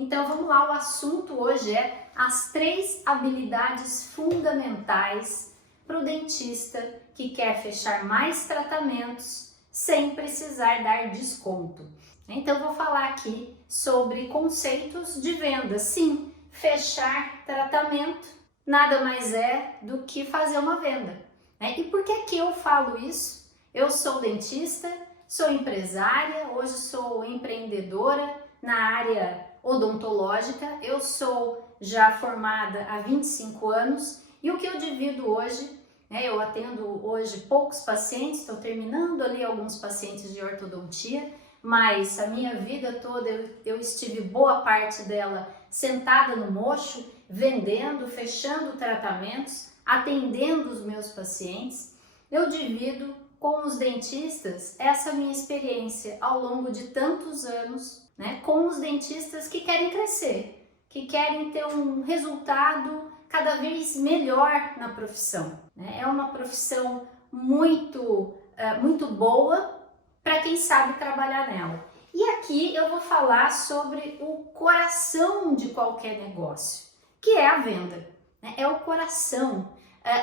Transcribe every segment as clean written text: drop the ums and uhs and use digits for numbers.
Então vamos lá, o assunto hoje é as 3 habilidades fundamentais para o dentista que quer fechar mais tratamentos sem precisar dar desconto. Então vou falar aqui sobre conceitos de venda. Sim, fechar tratamento nada mais é do que fazer uma venda, né? E por que eu falo isso? Eu sou dentista, sou empresária, hoje sou empreendedora na área odontológica, eu sou já formada há 25 anos e o que eu divido hoje, né, eu atendo hoje poucos pacientes, estou terminando ali alguns pacientes de ortodontia, mas a minha vida toda eu estive boa parte dela sentada no mocho, vendendo, fechando tratamentos, atendendo os meus pacientes. Eu divido com os dentistas essa minha experiência ao longo de tantos anos, né, com os dentistas que querem crescer, que querem ter um resultado cada vez melhor na profissão, né? É uma profissão muito boa para quem sabe trabalhar nela. E aqui eu vou falar sobre o coração de qualquer negócio, que é a venda, né? É o coração.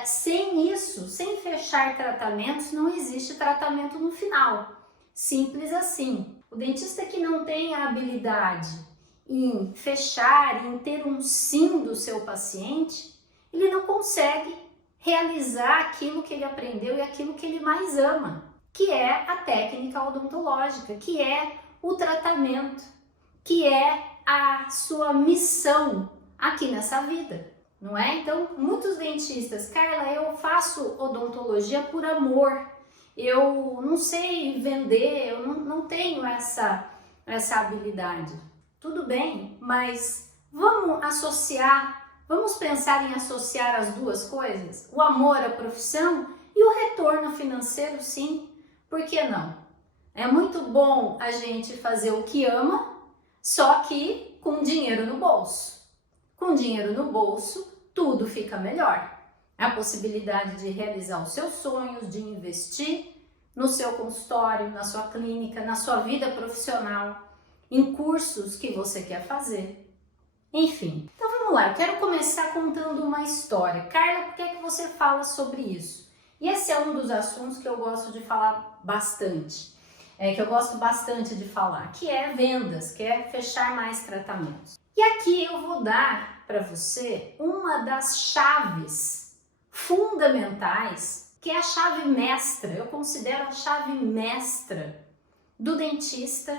Sem isso, sem fechar tratamentos, não existe tratamento no final. Simples assim. O dentista que não tem a habilidade em fechar, em ter um sim do seu paciente, ele não consegue realizar aquilo que ele aprendeu e aquilo que ele mais ama, que é a técnica odontológica, que é o tratamento, que é a sua missão aqui nessa vida, não é? Então, muitos dentistas, Carla, eu faço odontologia por amor, eu não sei vender, eu não tenho essa habilidade. Tudo bem, mas vamos pensar em associar as duas coisas? O amor à profissão e o retorno financeiro, sim. Por que não? É muito bom a gente fazer o que ama, só que com dinheiro no bolso. Com dinheiro no bolso, tudo fica melhor. A possibilidade de realizar os seus sonhos, de investir no seu consultório, na sua clínica, na sua vida profissional, em cursos que você quer fazer. Enfim, então vamos lá, eu quero começar contando uma história. Carla, por que é que você fala sobre isso? E esse é um dos assuntos que eu gosto de falar bastante, que eu gosto bastante de falar, que é vendas, que é fechar mais tratamentos. E aqui eu vou dar para você uma das chaves fundamentais, que é a chave mestra, eu considero a chave mestra do dentista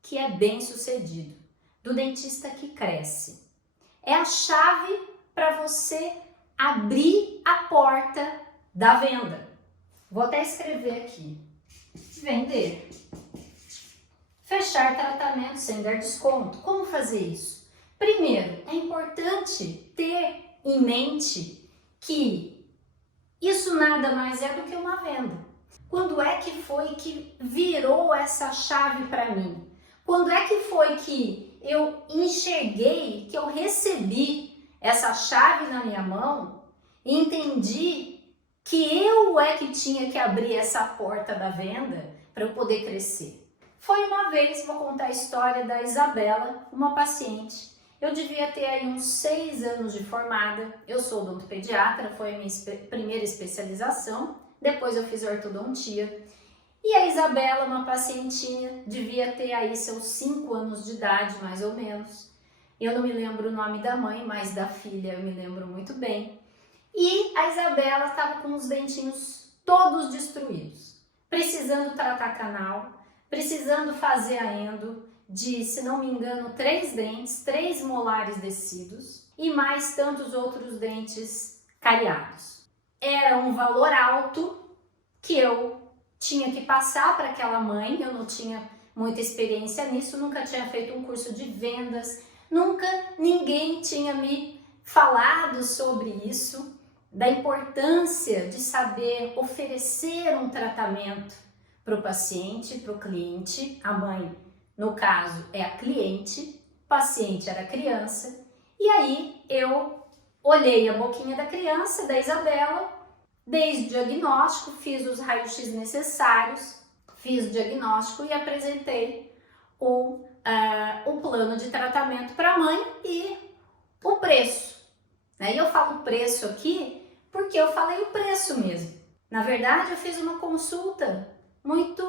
que é bem sucedido, do dentista que cresce. É a chave para você abrir a porta da venda. Vou até escrever aqui. Vender. Fechar tratamento sem dar desconto. Como fazer isso? Primeiro, é importante ter em mente que isso nada mais é do que uma venda. Quando é que foi que virou essa chave para mim? Quando é que foi que eu enxerguei, que eu recebi essa chave na minha mão e entendi que eu é que tinha que abrir essa porta da venda para eu poder crescer? Foi uma vez, vou contar a história da Isabela, uma paciente. Eu devia ter aí uns 6 anos de formada, eu sou odontopediatra, foi a minha primeira especialização, depois eu fiz ortodontia. E a Isabela, uma pacientinha, devia ter aí seus 5 anos de idade, mais ou menos. Eu não me lembro o nome da mãe, mas da filha eu me lembro muito bem. E a Isabela estava com os dentinhos todos destruídos, precisando tratar canal, precisando fazer a endo de, se não me engano, 3 dentes, 3 molares descidos e mais tantos outros dentes cariados. Era um valor alto que eu tinha que passar para aquela mãe, eu não tinha muita experiência nisso, nunca tinha feito um curso de vendas, nunca ninguém tinha me falado sobre isso, da importância de saber oferecer um tratamento para o paciente, para o cliente. A mãe, no caso, é a cliente, o paciente era a criança, e aí eu olhei a boquinha da criança, da Isabela, dei o diagnóstico, fiz os raios-x necessários, fiz o diagnóstico e apresentei o o plano de tratamento para a mãe e o preço. E eu falo preço aqui porque eu falei o preço mesmo. Na verdade, eu fiz uma consulta muito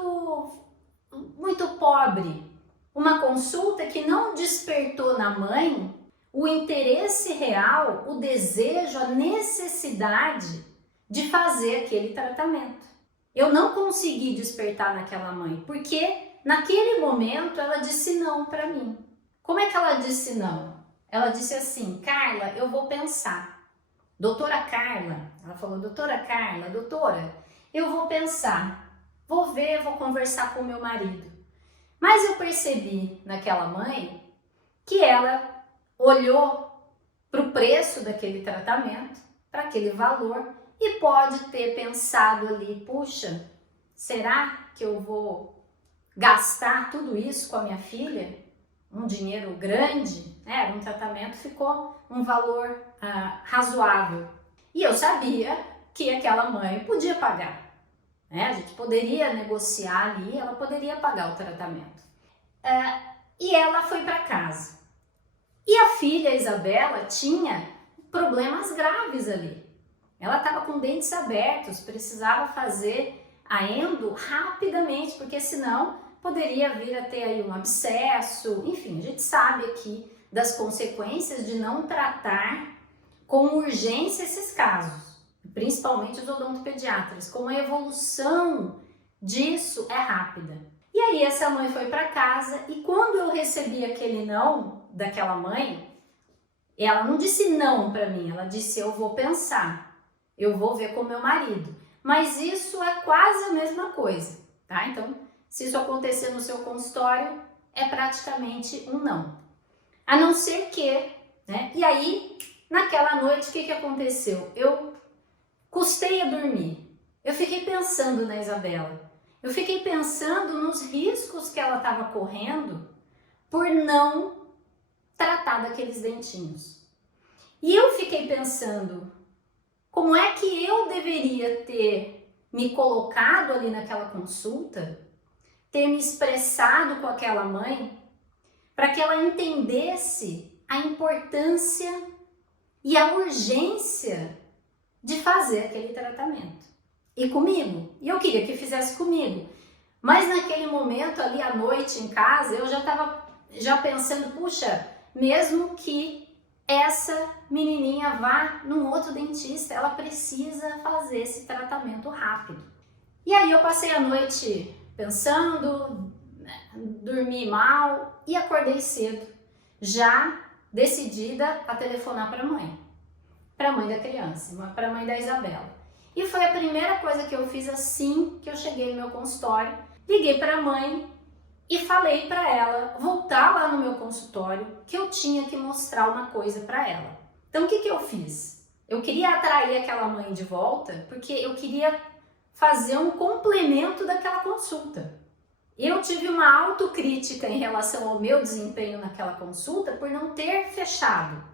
pobre. Uma consulta que não despertou na mãe o interesse real, o desejo, a necessidade de fazer aquele tratamento. Eu não consegui despertar naquela mãe, porque naquele momento ela disse não para mim. Como é que ela disse não? Ela disse assim: Carla, eu vou pensar. Doutora Carla, ela falou: doutora Carla, doutora, eu vou pensar, vou ver, vou conversar com o meu marido. Mas eu percebi naquela mãe que ela olhou para o preço daquele tratamento, para aquele valor, e pode ter pensado ali: puxa, será que eu vou gastar tudo isso com a minha filha? Um dinheiro grande, né? Um tratamento, ficou um valor razoável. E eu sabia que aquela mãe podia pagar, né? A gente poderia negociar ali, ela poderia pagar o tratamento. E ela foi para casa. E a filha Isabela tinha problemas graves ali. Ela estava com dentes abertos, precisava fazer a endo rapidamente, porque senão poderia vir a ter aí um abscesso. Enfim, a gente sabe aqui das consequências de não tratar com urgência esses casos, principalmente os odontopediatras, como a evolução disso é rápida. E aí essa mãe foi para casa, e quando eu recebi aquele não daquela mãe, ela não disse não para mim, ela disse: eu vou pensar, eu vou ver com meu marido. Mas isso é quase a mesma coisa, tá? Então, se isso acontecer no seu consultório, é praticamente um não. A não ser que, né? E aí, naquela noite, o que aconteceu? Eu custei a dormir. Eu fiquei pensando na Isabela. Eu fiquei pensando nos riscos que ela estava correndo por não tratar daqueles dentinhos. E eu fiquei pensando, como é que eu deveria ter me colocado ali naquela consulta, ter me expressado com aquela mãe, para que ela entendesse a importância e a urgência de fazer aquele tratamento. E comigo. E eu queria que fizesse comigo. Mas naquele momento ali à noite em casa, eu já estava pensando: puxa, mesmo que essa menininha vá num outro dentista, ela precisa fazer esse tratamento rápido. E aí eu passei a noite pensando, dormi mal e acordei cedo, já decidida a telefonar para a mãe da criança, para a mãe da Isabela. E foi a primeira coisa que eu fiz assim que eu cheguei no meu consultório. Liguei para a mãe e falei para ela voltar lá no meu consultório, que eu tinha que mostrar uma coisa para ela. Então o que eu fiz? Eu queria atrair aquela mãe de volta, porque eu queria fazer um complemento daquela consulta. Eu tive uma autocrítica em relação ao meu desempenho naquela consulta por não ter fechado.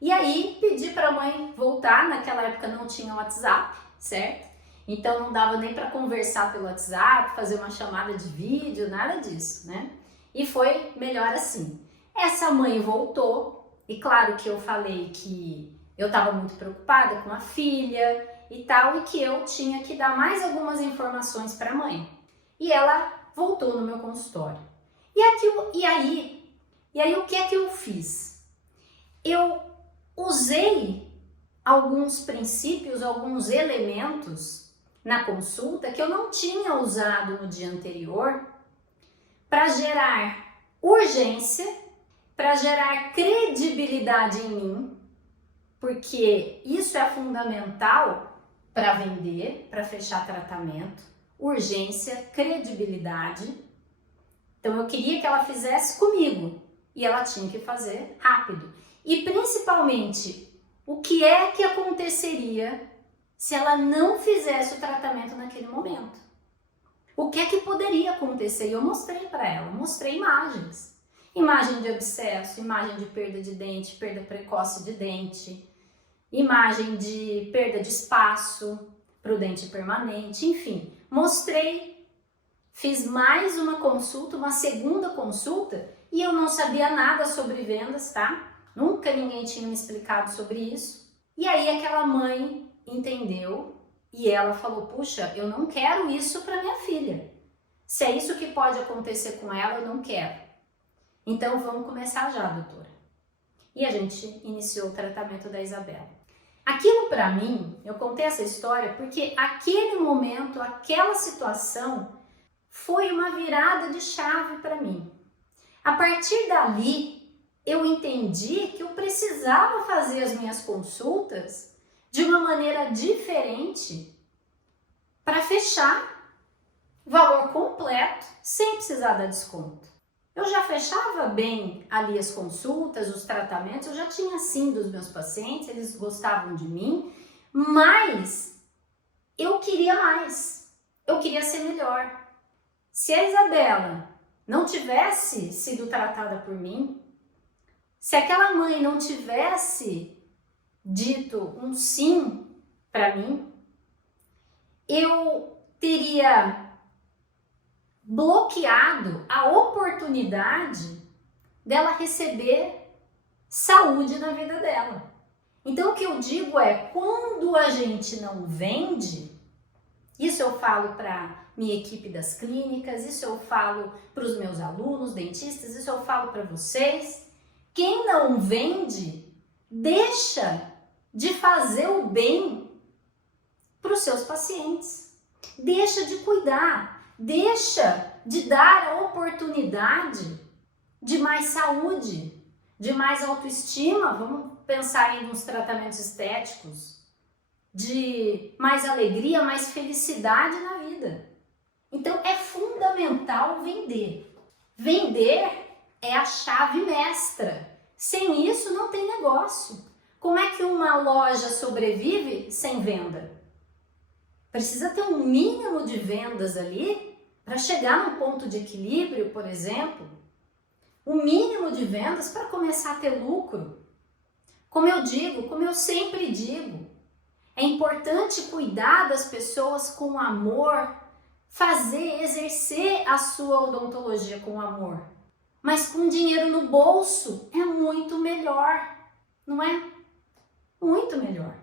E aí pedi para a mãe voltar. Naquela época não tinha WhatsApp, certo? Então não dava nem para conversar pelo WhatsApp, fazer uma chamada de vídeo, nada disso, né? E foi melhor assim. Essa mãe voltou, e claro que eu falei que eu estava muito preocupada com a filha e tal, e que eu tinha que dar mais algumas informações para a mãe. E ela voltou no meu consultório. E aí o que é que eu fiz? Eu usei alguns princípios, alguns elementos na consulta que eu não tinha usado no dia anterior, para gerar urgência, para gerar credibilidade em mim, porque isso é fundamental para vender, para fechar tratamento. Urgência, credibilidade. Então eu queria que ela fizesse comigo e ela tinha que fazer rápido. E principalmente, o que é que aconteceria se ela não fizesse o tratamento naquele momento? O que é que poderia acontecer? E eu mostrei para ela, mostrei imagens. Imagem de abscesso, imagem de perda de dente, perda precoce de dente, imagem de perda de espaço para o dente permanente, enfim. Mostrei fiz mais uma consulta, uma segunda consulta, e eu não sabia nada sobre vendas, tá? Nunca ninguém tinha me explicado sobre isso. E aí aquela mãe entendeu e ela falou, puxa, eu não quero isso para minha filha. Se é isso que pode acontecer com ela, eu não quero. Então vamos começar já, doutora. E a gente iniciou o tratamento da Isabela. Aquilo para mim, eu contei essa história porque aquele momento, aquela situação foi uma virada de chave para mim. A partir dali, eu entendi que eu precisava fazer as minhas consultas de uma maneira diferente para fechar valor completo sem precisar dar desconto. Eu já fechava bem ali as consultas, os tratamentos, eu já tinha sim dos meus pacientes, eles gostavam de mim, mas eu queria mais, eu queria ser melhor. Se a Isabela não tivesse sido tratada por mim, se aquela mãe não tivesse dito um sim para mim, eu teria bloqueado a oportunidade dela receber saúde na vida dela. Então o que eu digo é, quando a gente não vende, isso eu falo para minha equipe das clínicas, isso eu falo para os meus alunos, dentistas, isso eu falo para vocês, quem não vende, deixa de fazer o bem para os seus pacientes, deixa de cuidar, deixa de dar a oportunidade de mais saúde, de mais autoestima, vamos pensar aí nos tratamentos estéticos, de mais alegria, mais felicidade na vida. Então é fundamental vender. Vender é a chave mestra. Sem isso não tem negócio. Como é que uma loja sobrevive sem venda? Precisa ter um mínimo de vendas ali para chegar num ponto de equilíbrio, por exemplo. Um mínimo de vendas para começar a ter lucro. Como eu digo, como eu sempre digo, é importante cuidar das pessoas com amor, exercer a sua odontologia com amor. Mas com dinheiro no bolso é muito melhor, não é? Muito melhor.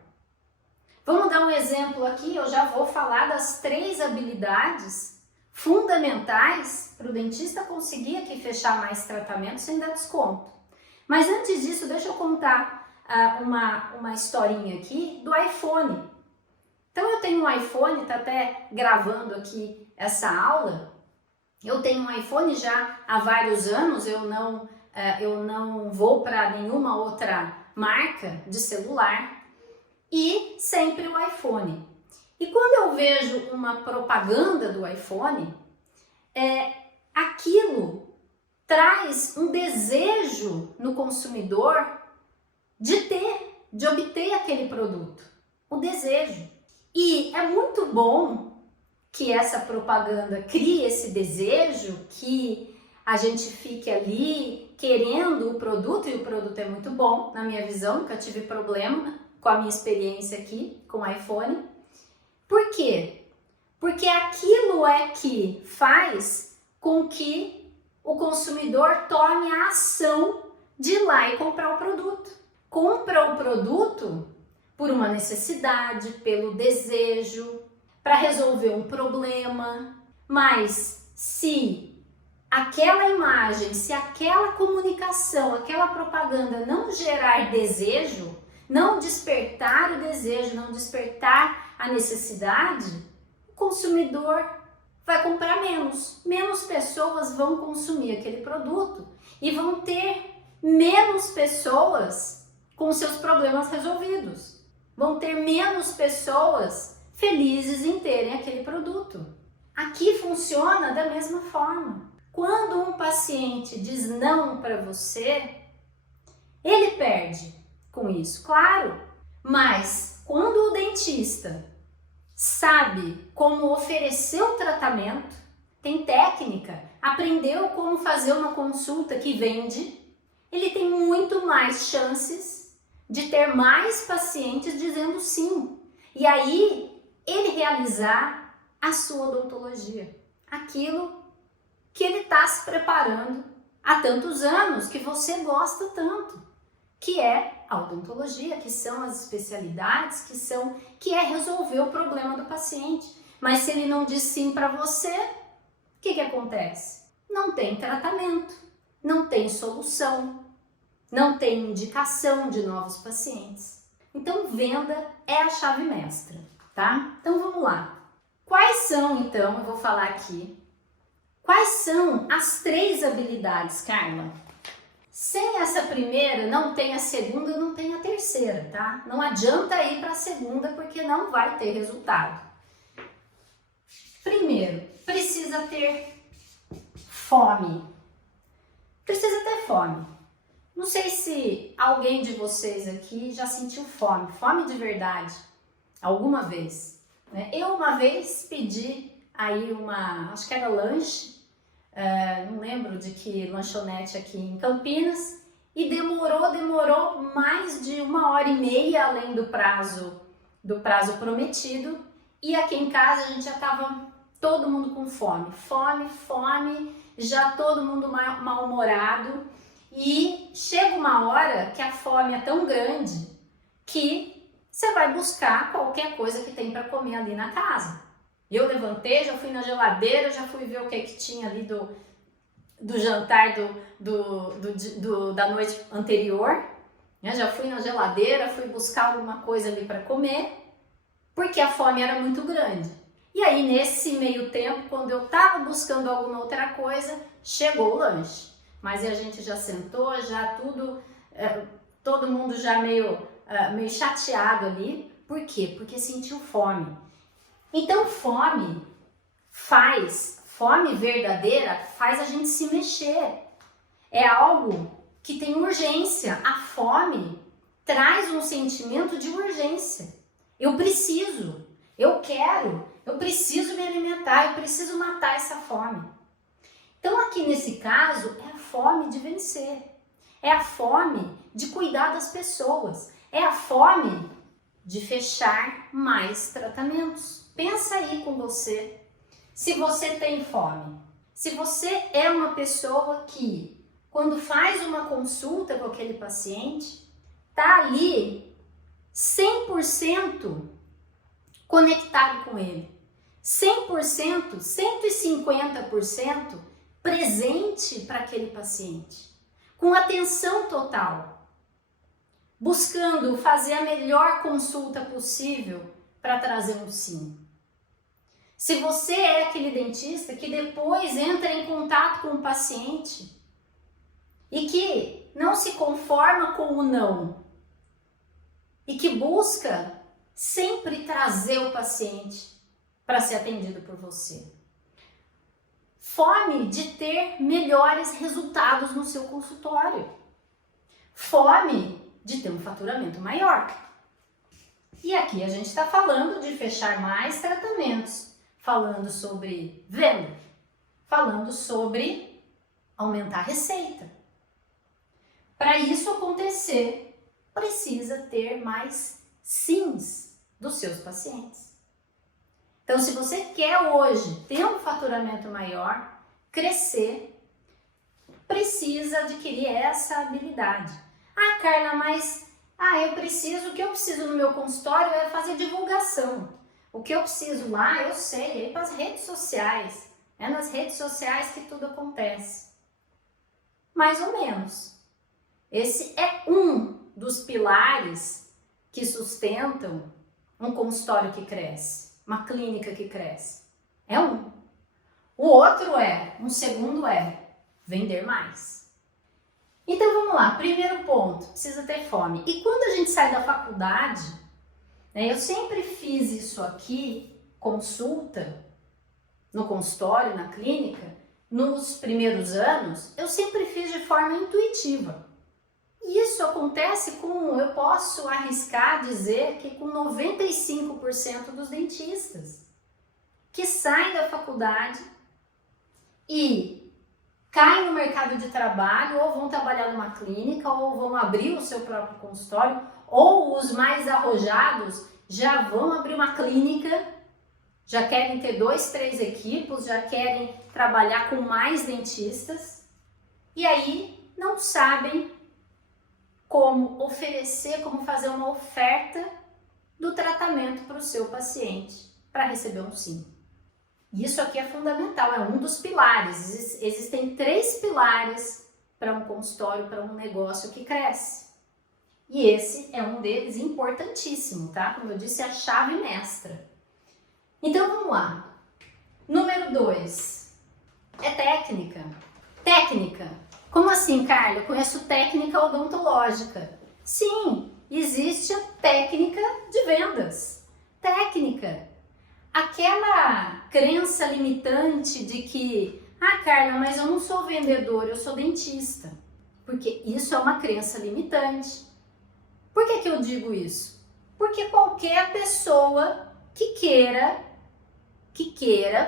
Vamos dar um exemplo aqui, eu já vou falar das 3 habilidades fundamentais para o dentista conseguir aqui fechar mais tratamento sem dar desconto. Mas antes disso, deixa eu contar uma historinha aqui do iPhone. Então eu tenho um iPhone, tá até gravando aqui essa aula. Eu tenho um iPhone já há vários anos, eu não vou para nenhuma outra marca de celular e sempre o iPhone. E quando eu vejo uma propaganda do iPhone, aquilo traz um desejo no consumidor de obter aquele produto, o desejo. E é muito bom que essa propaganda crie esse desejo, que a gente fique ali querendo o produto, e o produto é muito bom, na minha visão, nunca tive problema com a minha experiência aqui com o iPhone. Por quê? Porque aquilo é que faz com que o consumidor tome a ação de ir lá e comprar o produto. Compra o produto por uma necessidade, pelo desejo, para resolver um problema. Mas se aquela imagem, se aquela comunicação, aquela propaganda não gerar desejo, não despertar o desejo, não despertar a necessidade, o consumidor vai comprar menos. Menos pessoas vão consumir aquele produto e vão ter menos pessoas com seus problemas resolvidos. Vão ter menos pessoas felizes em terem aquele produto. Aqui funciona da mesma forma. Quando um paciente diz não para você, ele perde com isso, claro. Mas quando o dentista sabe como oferecer o tratamento, tem técnica, aprendeu como fazer uma consulta que vende, ele tem muito mais chances de ter mais pacientes dizendo sim. E aí, ele realizar a sua odontologia, aquilo que ele está se preparando há tantos anos, que você gosta tanto, que é a odontologia, que são as especialidades, que é resolver o problema do paciente. Mas se ele não diz sim para você, o que acontece? Não tem tratamento, não tem solução, não tem indicação de novos pacientes. Então, venda é a chave mestra, tá? Então, vamos lá. Quais são, então, eu vou falar aqui, quais são as 3 habilidades, Carla? Sem essa primeira, não tem a segunda, não tem a terceira, tá? Não adianta ir para a segunda, porque não vai ter resultado. Primeiro, precisa ter fome. Precisa ter fome. Não sei se alguém de vocês aqui já sentiu fome, fome de verdade, alguma vez, né? Eu uma vez pedi aí acho que era lanche, não lembro de que lanchonete aqui em Campinas, e demorou mais de 1h30 além do prazo prometido, e aqui em casa a gente já estava todo mundo com fome, já todo mundo mal-humorado, e chega uma hora que a fome é tão grande que você vai buscar qualquer coisa que tem para comer ali na casa. Eu levantei, já fui na geladeira, já fui ver o que tinha ali do jantar da noite anterior, né? Já fui na geladeira, fui buscar alguma coisa ali para comer, porque a fome era muito grande. E aí, nesse meio tempo, quando eu estava buscando alguma outra coisa, chegou o lanche. Mas a gente já sentou, já todo mundo já meio chateado ali. Por quê? Porque sentiu fome. Então, fome verdadeira faz a gente se mexer. É algo que tem urgência. A fome traz um sentimento de urgência. Eu preciso, eu quero, eu preciso me alimentar, eu preciso matar essa fome. Então, aqui nesse caso, é a fome de vencer. É a fome de cuidar das pessoas. É a fome de fechar mais tratamentos. Pensa aí com você, se você tem fome. Se você é uma pessoa que, quando faz uma consulta com aquele paciente, tá ali 100% conectado com ele. 100%, 150% presente para aquele paciente. Com atenção total. Buscando fazer a melhor consulta possível para trazer um sim. Se você é aquele dentista que depois entra em contato com o paciente e que não se conforma com o não e que busca sempre trazer o paciente para ser atendido por você. Fome de ter melhores resultados no seu consultório. Fome de ter um faturamento maior. E aqui a gente está falando de fechar mais tratamentos, falando sobre venda, falando sobre aumentar a receita. Para isso acontecer, precisa ter mais sims dos seus pacientes. Então, se você quer hoje ter um faturamento maior, crescer, precisa adquirir essa habilidade. Ah, Carla, mas o que eu preciso no meu consultório é fazer divulgação. O que eu preciso lá, eu sei, é ir para as redes sociais. É nas redes sociais que tudo acontece. Mais ou menos. Esse é um dos pilares que sustentam um consultório que cresce, uma clínica que cresce. É um. Um segundo é vender mais. Então vamos lá, primeiro ponto, precisa ter fome. E quando a gente sai da faculdade, né, eu sempre fiz isso aqui, consulta, no consultório, na clínica, nos primeiros anos, eu sempre fiz de forma intuitiva. E isso acontece eu posso arriscar dizer que com 95% dos dentistas que saem da faculdade e caem no mercado de trabalho, ou vão trabalhar numa clínica, ou vão abrir o seu próprio consultório, ou os mais arrojados já vão abrir uma clínica já querem ter 2, 3 equipos, já querem trabalhar com mais dentistas e aí não sabem como oferecer, como fazer uma oferta do tratamento para o seu paciente para receber um sim. Isso aqui é fundamental, é um dos pilares. Existem 3 pilares para um consultório, para um negócio que cresce. E esse é um deles importantíssimo, tá? Como eu disse, é a chave mestra. Então vamos lá. Número 2 é técnica. Técnica. Como assim, Carla? Eu conheço técnica odontológica. Sim, existe a técnica de vendas. Técnica. Aquela crença limitante de que, Carla, mas eu não sou vendedor, eu sou dentista. Porque isso é uma crença limitante. Por que eu digo isso? Porque qualquer pessoa que queira,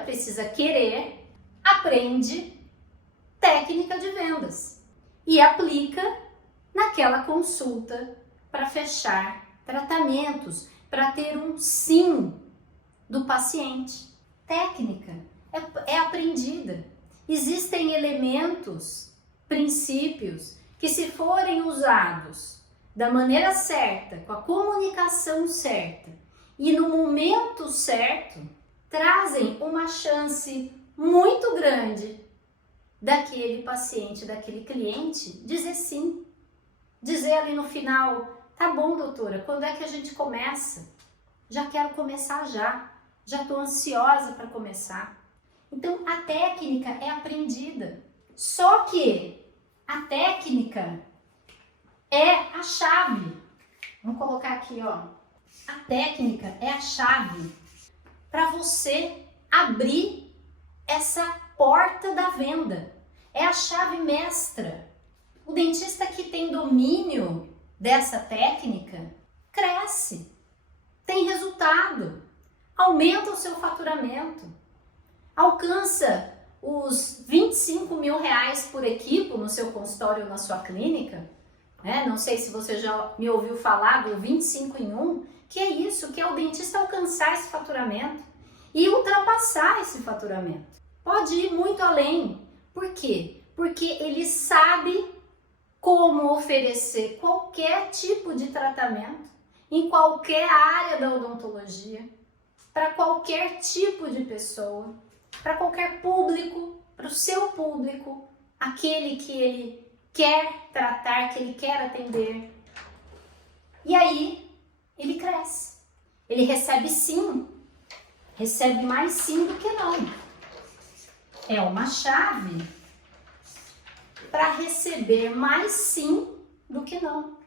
precisa querer, aprende técnica de vendas e aplica naquela consulta para fechar tratamentos, para ter um sim do paciente. Técnica é aprendida. Existem elementos, princípios que, se forem usados da maneira certa, com a comunicação certa e no momento certo, trazem uma chance muito grande daquele paciente, daquele cliente dizer sim. Dizer ali no final, tá bom, doutora, quando é que a gente começa? Já quero começar já estou ansiosa para começar. Então a técnica é aprendida, só que a técnica é a chave. Vamos colocar aqui, ó. A técnica é a chave para você abrir essa porta da venda. É a chave mestra. O dentista que tem domínio dessa técnica cresce, tem resultado, aumenta o seu faturamento, alcança os 25 mil reais por equipe no seu consultório ou na sua clínica. Não sei se você já me ouviu falar do 25 em 1, que é isso, que é o dentista alcançar esse faturamento e ultrapassar esse faturamento. Pode ir muito além. Por quê? Porque ele sabe como oferecer qualquer tipo de tratamento em qualquer área da odontologia, para qualquer tipo de pessoa, para qualquer público, para o seu público, aquele que ele quer tratar, que ele quer atender. E aí ele cresce, ele recebe sim, recebe mais sim do que não. É uma chave para receber mais sim do que não.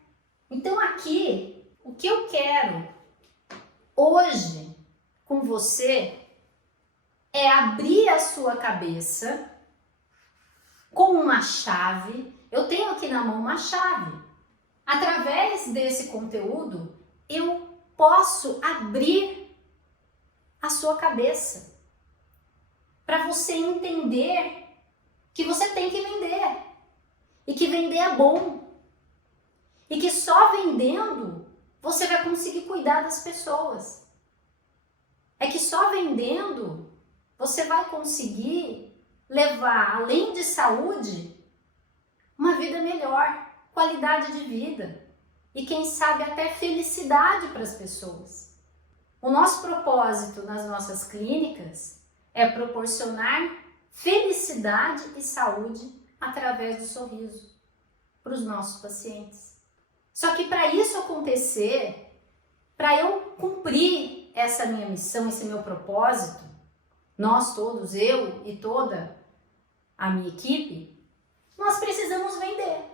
Então aqui, o que eu quero hoje com você é abrir a sua cabeça com uma chave. Eu tenho aqui na mão uma chave. Através desse conteúdo, eu posso abrir a sua cabeça para você entender que você tem que vender e que vender é bom e que só vendendo você vai conseguir cuidar das pessoas. É que só vendendo você vai conseguir levar, além de saúde, uma vida melhor, qualidade de vida e quem sabe até felicidade para as pessoas. O nosso propósito nas nossas clínicas é proporcionar felicidade e saúde através do sorriso para os nossos pacientes. Só que para isso acontecer, para eu cumprir essa minha missão, esse meu propósito, nós todos, eu e toda a minha equipe, nós precisamos vender.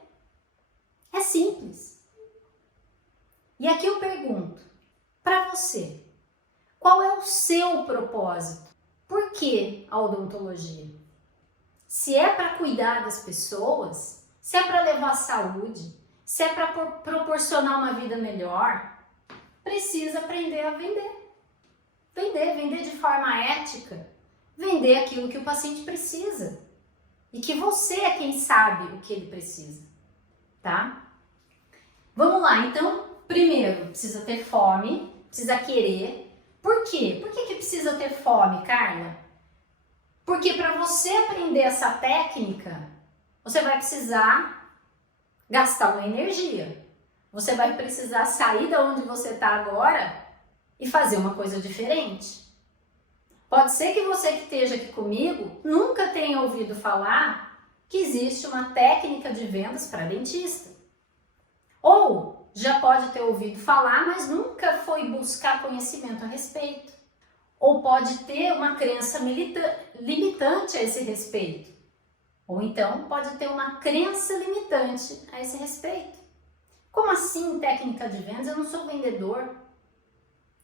É simples. E aqui eu pergunto, para você, qual é o seu propósito? Por que a odontologia? Se é para cuidar das pessoas, se é para levar saúde, se é para proporcionar uma vida melhor, precisa aprender a vender. Vender de forma ética, vender aquilo que o paciente precisa e que você é quem sabe o que ele precisa, tá? Vamos lá, então, primeiro, precisa ter fome, precisa querer, Por quê? Por que precisa ter fome, Carla? Porque para você aprender essa técnica, você vai precisar gastar uma energia. Você vai precisar sair da onde você está agora e fazer uma coisa diferente. Pode ser que você que esteja aqui comigo nunca tenha ouvido falar que existe uma técnica de vendas para dentista. Ou já pode ter ouvido falar, mas nunca foi buscar conhecimento a respeito. Ou pode ter uma crença limitante a esse respeito. Ou então pode ter uma crença limitante a esse respeito. Como assim técnica de vendas? Eu não sou vendedor.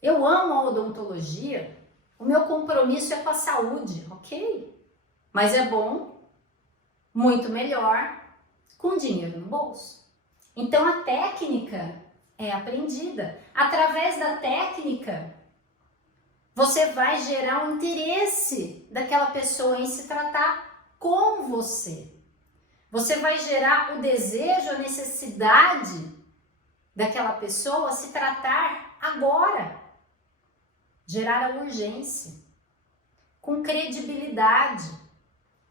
Eu amo a odontologia. O meu compromisso é com a saúde, ok? Mas é bom, muito melhor, com dinheiro no bolso. Então a técnica é aprendida. Através da técnica, você vai gerar o interesse daquela pessoa em se tratar com você. Você vai gerar o desejo, a necessidade daquela pessoa se tratar agora. Gerar a urgência, com credibilidade.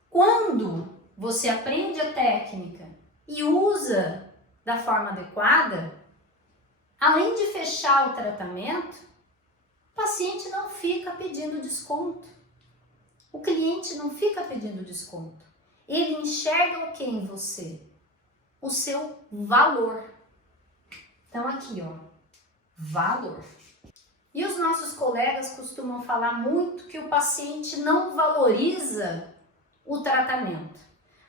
Quando você aprende a técnica e usa da forma adequada, além de fechar o tratamento, o paciente não fica pedindo desconto. O cliente não fica pedindo desconto. Ele enxerga o que em você? O seu valor. Então aqui, ó, valor. E os nossos colegas costumam falar muito que o paciente não valoriza o tratamento.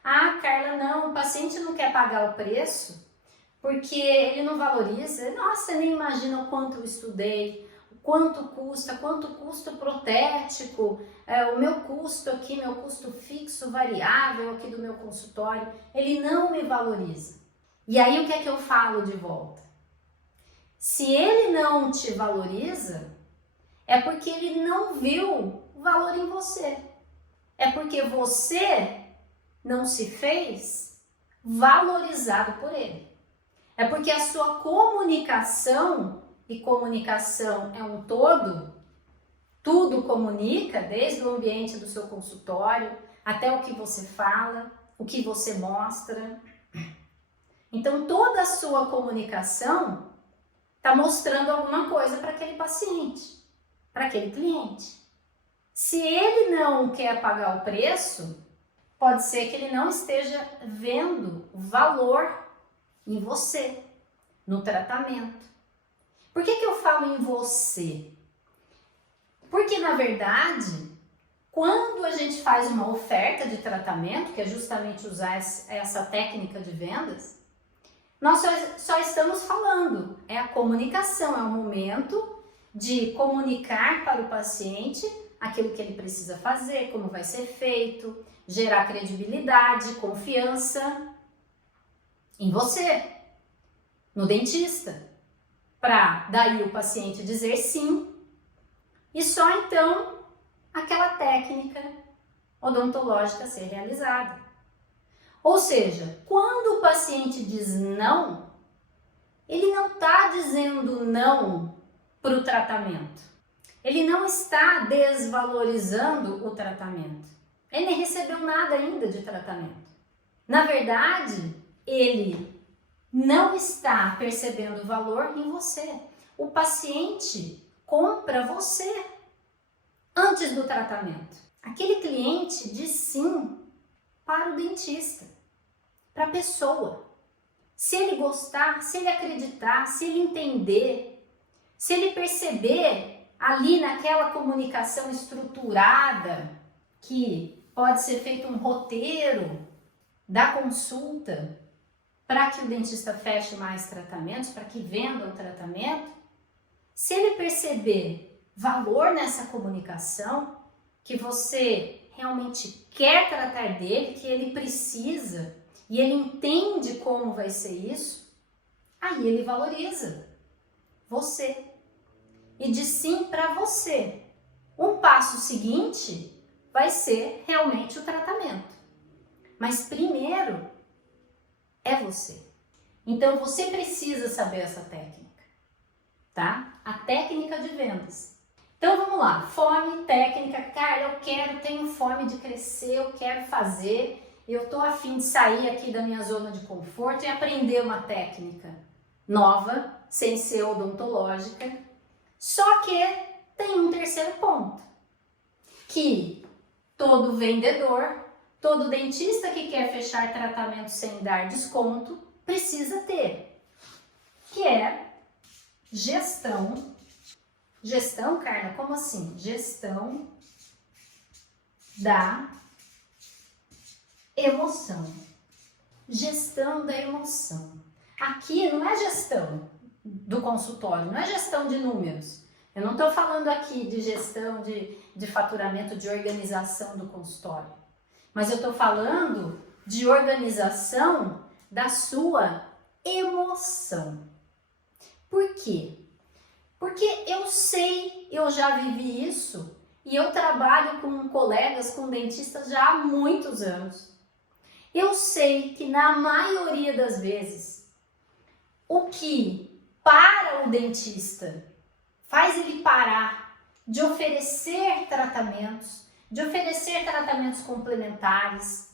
Ah, Carla, não, o paciente não quer pagar o preço porque ele não valoriza. Nossa, nem imagina o quanto eu estudei, o quanto custa o protético, o meu custo aqui, meu custo fixo, variável aqui do meu consultório. Ele não me valoriza. E aí o que é que eu falo de volta? Se ele não te valoriza, é porque ele não viu valor em você. É porque você não se fez valorizado por ele. É porque a sua comunicação, e comunicação é um todo, tudo comunica, desde o ambiente do seu consultório, até o que você fala, o que você mostra. Então toda a sua comunicação está mostrando alguma coisa para aquele paciente, para aquele cliente. Se ele não quer pagar o preço, pode ser que ele não esteja vendo valor em você, no tratamento. Por que eu falo em você? Porque, na verdade, quando a gente faz uma oferta de tratamento, que é justamente usar essa técnica de vendas, nós só estamos falando, é a comunicação, é o momento de comunicar para o paciente aquilo que ele precisa fazer, como vai ser feito, gerar credibilidade, confiança em você, no dentista, para daí o paciente dizer sim e só então aquela técnica odontológica ser realizada. Ou seja, quando o paciente diz não, ele não está dizendo não para o tratamento. Ele não está desvalorizando o tratamento. Ele nem recebeu nada ainda de tratamento. Na verdade, ele não está percebendo valor em você. O paciente compra você antes do tratamento. Aquele cliente diz sim para o dentista, para a pessoa. Se ele gostar, se ele acreditar, se ele entender, se ele perceber ali naquela comunicação estruturada, que pode ser feito um roteiro da consulta para que o dentista feche mais tratamentos, para que venda o tratamento, se ele perceber valor nessa comunicação, que você realmente quer tratar dele, que ele precisa e ele entende como vai ser isso, aí ele valoriza você e diz sim para você. Um passo seguinte vai ser realmente o tratamento, mas primeiro é você. Então você precisa saber essa técnica, tá? A técnica de vendas. Então vamos lá, fome, técnica. Cara, tenho fome de crescer, eu quero fazer, eu tô a fim de sair aqui da minha zona de conforto e aprender uma técnica nova, sem ser odontológica. Só que tem um terceiro ponto, que todo vendedor, todo dentista que quer fechar tratamento sem dar desconto, precisa ter, que é gestão. Gestão, Carla, como assim? Gestão da emoção. Gestão da emoção. Aqui não é gestão do consultório, não é gestão de números. Eu não estou falando aqui de gestão de faturamento, de organização do consultório. Mas eu estou falando de organização da sua emoção. Por quê? Porque eu sei, eu já vivi isso e eu trabalho com colegas, com dentistas já há muitos anos. Eu sei que na maioria das vezes, o que para o dentista faz ele parar de oferecer tratamentos complementares,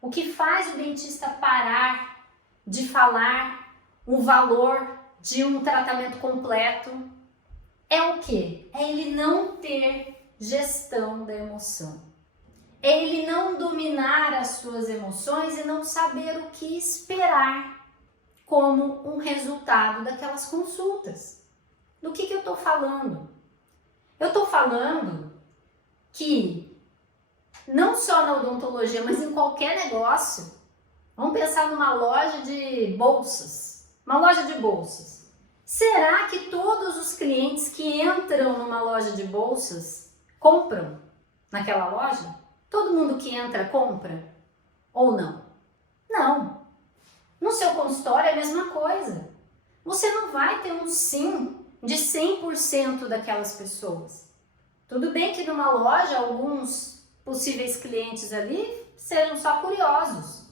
o que faz o dentista parar de falar o valor de um tratamento completo, é o quê? É ele não ter gestão da emoção. É ele não dominar as suas emoções e não saber o que esperar como um resultado daquelas consultas. Do que eu estou falando? Eu estou falando que não só na odontologia, mas em qualquer negócio, vamos pensar numa loja de bolsas. Uma loja de bolsas. Será que todos os clientes que entram numa loja de bolsas compram naquela loja? Todo mundo que entra compra? Ou não? Não. No seu consultório é a mesma coisa. Você não vai ter um sim de 100% daquelas pessoas. Tudo bem que numa loja alguns possíveis clientes ali sejam só curiosos.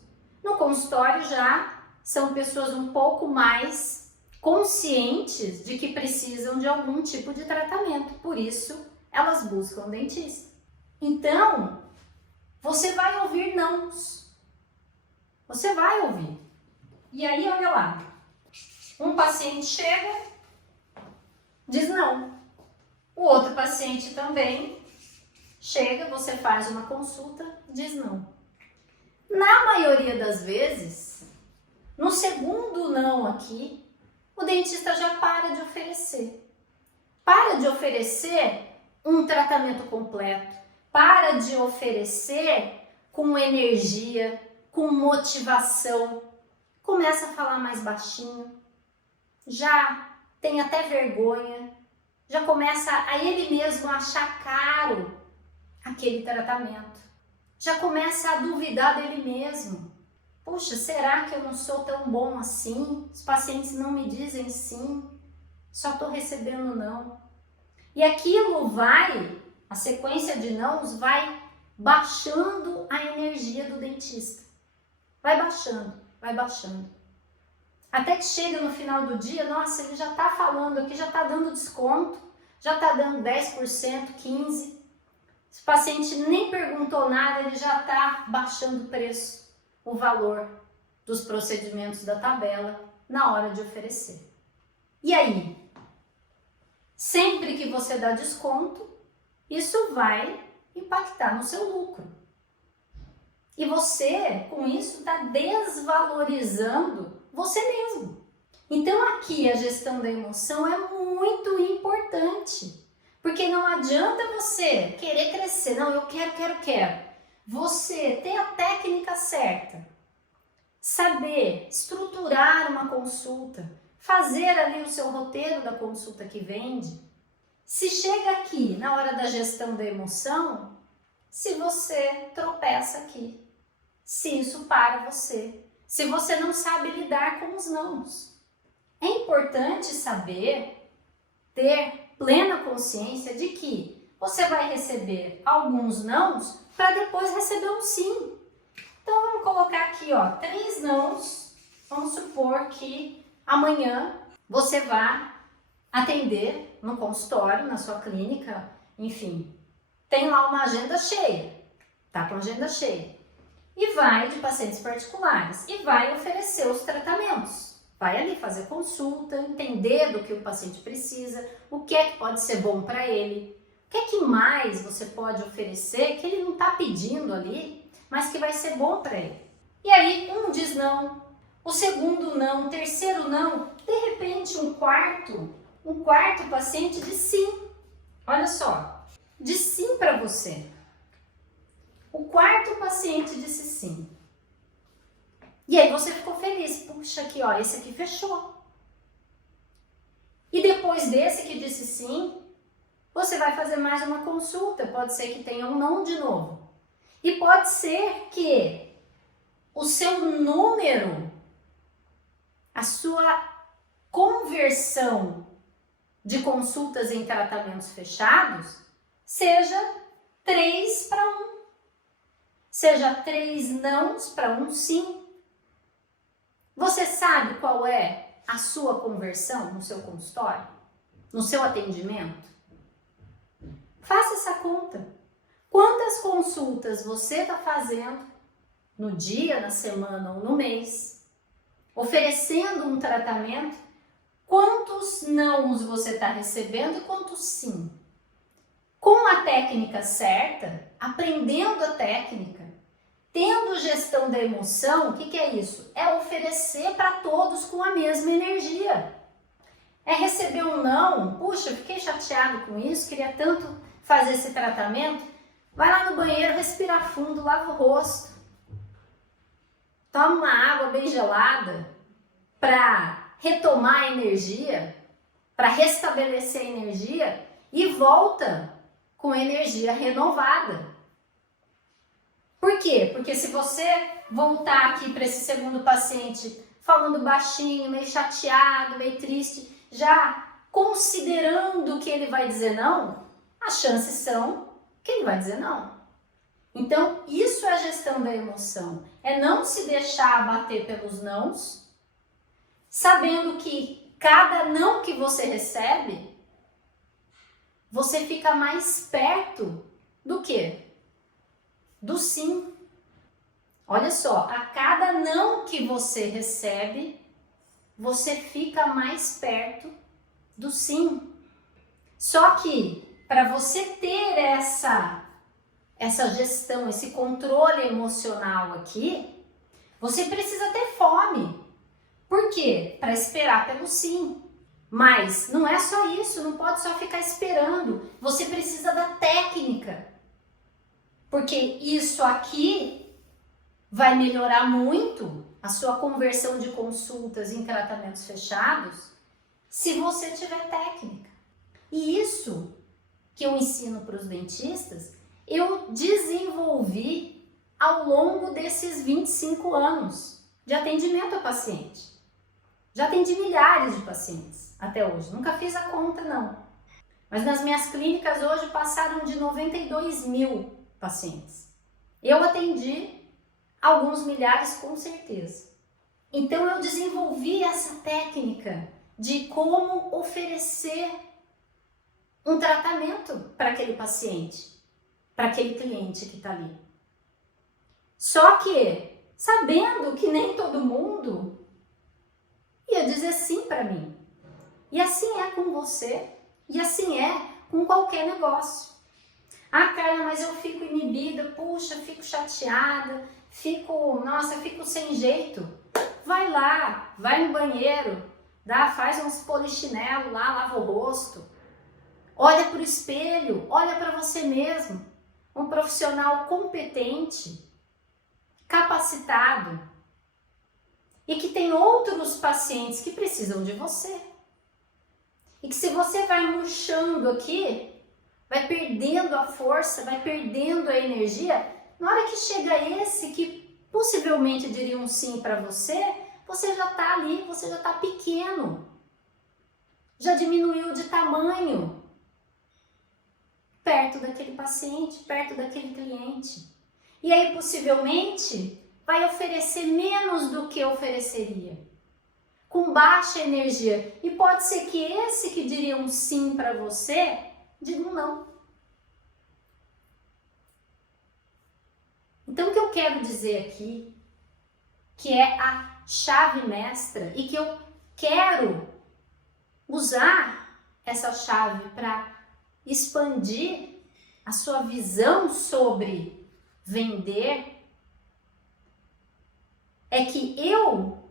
No consultório já são pessoas um pouco mais conscientes de que precisam de algum tipo de tratamento, por isso elas buscam dentista. Então, você vai ouvir nãos. Você vai ouvir. E aí, olha lá, um paciente chega, diz não. O outro paciente também chega, você faz uma consulta, diz não. Na maioria das vezes, no segundo não aqui, o dentista já para de oferecer. Para de oferecer um tratamento completo. Para de oferecer com energia, com motivação. Começa a falar mais baixinho. Já tem até vergonha. Já começa a ele mesmo achar caro aquele tratamento. Já começa a duvidar dele mesmo. Puxa, será que eu não sou tão bom assim? Os pacientes não me dizem sim, só estou recebendo não. E aquilo a sequência de nãos vai baixando a energia do dentista. Vai baixando, vai baixando. Até que chega no final do dia, nossa, ele já está falando aqui, já está dando desconto, já está dando 10%, 15%. Se o paciente nem perguntou nada, ele já está baixando o preço, o valor dos procedimentos da tabela na hora de oferecer. E aí? Sempre que você dá desconto, isso vai impactar no seu lucro. E você, com isso, está desvalorizando você mesmo. Então aqui a gestão da emoção é muito importante. Porque não adianta você querer crescer. Não, eu quero. Você ter a técnica certa, saber estruturar uma consulta, fazer ali o seu roteiro da consulta que vende. Se chega aqui na hora da gestão da emoção, se você tropeça aqui, se isso para você, se você não sabe lidar com os nãos. É importante saber, ter plena consciência de que você vai receber alguns nãos para depois receber um sim. Então vamos colocar aqui, ó, 3 nãos. Vamos supor que amanhã você vá atender no consultório, na sua clínica, enfim, tem lá uma agenda cheia, tá com a agenda cheia. E vai de pacientes particulares e vai oferecer os tratamentos. Vai ali fazer consulta, entender do que o paciente precisa, o que é que pode ser bom para ele, o que é que mais você pode oferecer que ele não está pedindo ali, mas que vai ser bom para ele. E aí um diz não, o segundo não, o terceiro não, de repente um quarto paciente diz sim. Olha só, diz sim para você. O quarto paciente disse sim. E aí você ficou feliz. Puxa, aqui, ó, esse aqui fechou. E depois desse que disse sim, você vai fazer mais uma consulta. Pode ser que tenha um não de novo. E pode ser que o seu número, a sua conversão de consultas em tratamentos fechados seja 3 para 1. Seja 3 nãos para 1 sim. Você sabe qual é a sua conversão no seu consultório? No seu atendimento? Faça essa conta. Quantas consultas você está fazendo no dia, na semana ou no mês? Oferecendo um tratamento? Quantos nãos você está recebendo e quantos sim? Com a técnica certa, aprendendo a técnica, tendo gestão da emoção, o que é isso? É oferecer para todos com a mesma energia. É receber um não, puxa, fiquei chateado com isso, queria tanto fazer esse tratamento. Vai lá no banheiro, respira fundo, lava o rosto. Toma uma água bem gelada para retomar a energia, para restabelecer a energia e volta com energia renovada. Por quê? Porque se você voltar aqui para esse segundo paciente falando baixinho, meio chateado, meio triste, já considerando que ele vai dizer não, as chances são que ele vai dizer não. Então, isso é a gestão da emoção. É não se deixar abater pelos nãos, sabendo que cada não que você recebe, você fica mais perto do quê? Do sim. Olha só, a cada não que você recebe, você fica mais perto do sim. Só que para você ter essa gestão, esse controle emocional aqui, você precisa ter fome. Por quê? Para esperar pelo sim. Mas não é só isso, não pode só ficar esperando. Você precisa da técnica. Porque isso aqui vai melhorar muito a sua conversão de consultas em tratamentos fechados se você tiver técnica. E isso que eu ensino para os dentistas, eu desenvolvi ao longo desses 25 anos de atendimento a paciente. Já atendi milhares de pacientes até hoje, nunca fiz a conta não. Mas nas minhas clínicas hoje passaram de 92 mil pacientes. Eu atendi alguns milhares com certeza. Então eu desenvolvi essa técnica de como oferecer um tratamento para aquele paciente, para aquele cliente que está ali. Só que, sabendo que nem todo mundo ia dizer sim para mim. E assim é com você, e assim é com qualquer negócio. Ah, Carla, mas eu fico inibida, puxa, fico chateada, fico sem jeito. Vai lá, vai no banheiro, faz uns polichinelo lá, lava o rosto. Olha para o espelho, olha para você mesmo. Um profissional competente, capacitado e que tem outros pacientes que precisam de você. E que se você vai murchando aqui, vai perdendo a força, vai perdendo a energia, na hora que chega esse que possivelmente diria um sim para você, você já está ali, você já está pequeno, já diminuiu de tamanho, perto daquele paciente, perto daquele cliente. E aí possivelmente vai oferecer menos do que ofereceria, com baixa energia. E pode ser que esse que diria um sim para você, diga um não. Então, o que eu quero dizer aqui, que é a chave mestra e que eu quero usar essa chave para expandir a sua visão sobre vender, é que eu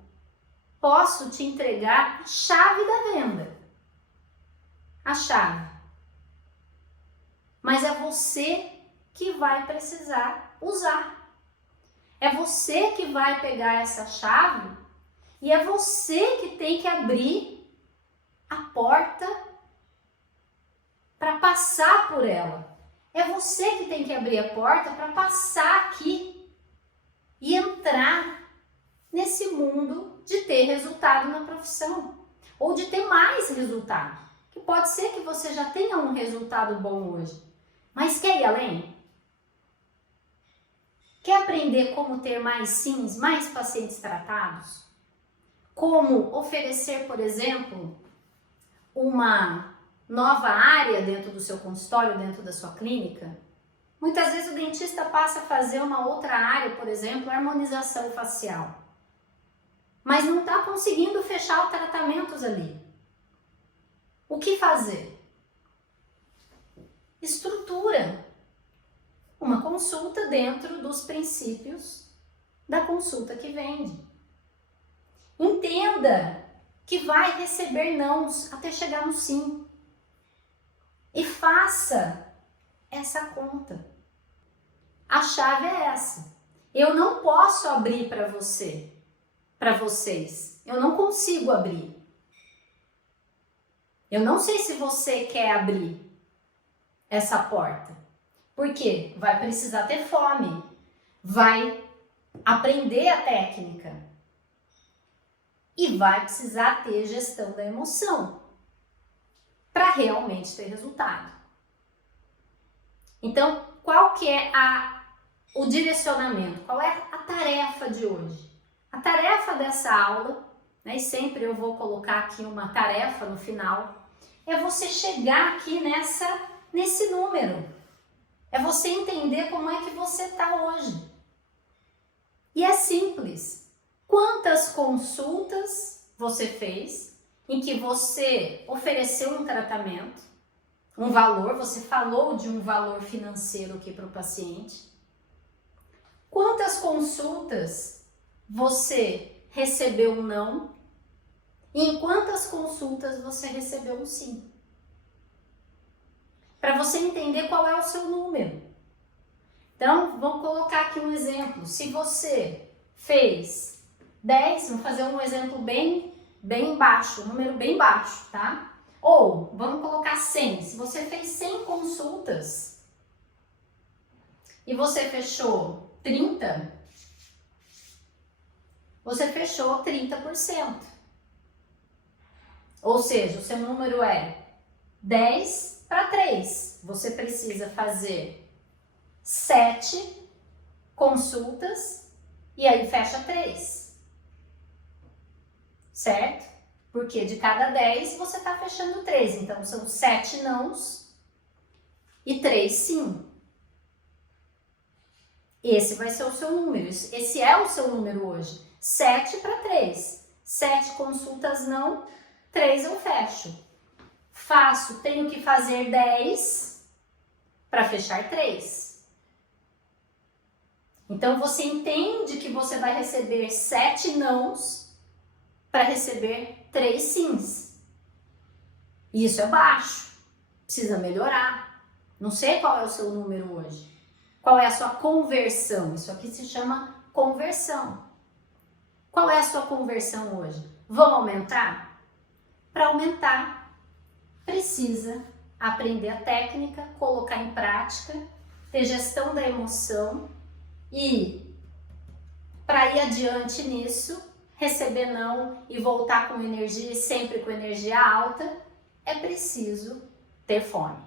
posso te entregar a chave da venda. A chave. Mas é você que vai precisar usar. É você que vai pegar essa chave e é você que tem que abrir a porta para passar por ela. É você que tem que abrir a porta para passar aqui e entrar nesse mundo de ter resultado na profissão ou de ter mais resultado. Que pode ser que você já tenha um resultado bom hoje, mas quer ir além? Quer aprender como ter mais sims, mais pacientes tratados? Como oferecer, por exemplo, uma nova área dentro do seu consultório, dentro da sua clínica? Muitas vezes o dentista passa a fazer uma outra área, por exemplo, harmonização facial, mas não está conseguindo fechar os tratamentos ali. O que fazer? Estrutura uma consulta dentro dos princípios da consulta que vende. Entenda que vai receber nãos até chegar no sim. E faça essa conta. A chave é essa. Eu não posso abrir para você, para vocês. Eu não consigo abrir. Eu não sei se você quer abrir essa porta. Por quê? Vai precisar ter fome. Vai aprender a técnica. E vai precisar ter gestão da emoção para realmente ter resultado. Então, qual que é o direcionamento? Qual é a tarefa de hoje? A tarefa dessa aula, né, e sempre eu vou colocar aqui uma tarefa no final, é você chegar aqui nesse número. É você entender como é que você está hoje. E é simples. Quantas consultas você fez em que você ofereceu um tratamento, um valor, você falou de um valor financeiro aqui para o paciente? Quantas consultas você recebeu um não? E em quantas consultas você recebeu um sim? Para você entender qual é o seu número. Então, vamos colocar aqui um exemplo. Se você fez 10, vamos fazer um exemplo bem baixo, um número bem baixo, tá? Ou, vamos colocar 100. Se você fez 100 consultas e você fechou 30, você fechou 30%. Ou seja, o seu número é 10 para 3. Você precisa fazer 7 consultas e aí fecha 3. Certo? Porque de cada 10 você está fechando 3. Então são 7 nãos e 3 sim. Esse vai ser o seu número. Esse é o seu número hoje. 7 para 3. 7 consultas não, 3 eu fecho. Tenho que fazer 10 para fechar 3. Então você entende que você vai receber 7 nãos para receber 3 sims. Isso é baixo. Precisa melhorar. Não sei qual é o seu número hoje. Qual é a sua conversão? Isso aqui se chama conversão. Qual é a sua conversão hoje? Vão aumentar? Para aumentar, precisa aprender a técnica, colocar em prática, ter gestão da emoção e, para ir adiante nisso, receber não e voltar com energia, sempre com energia alta, é preciso ter fome.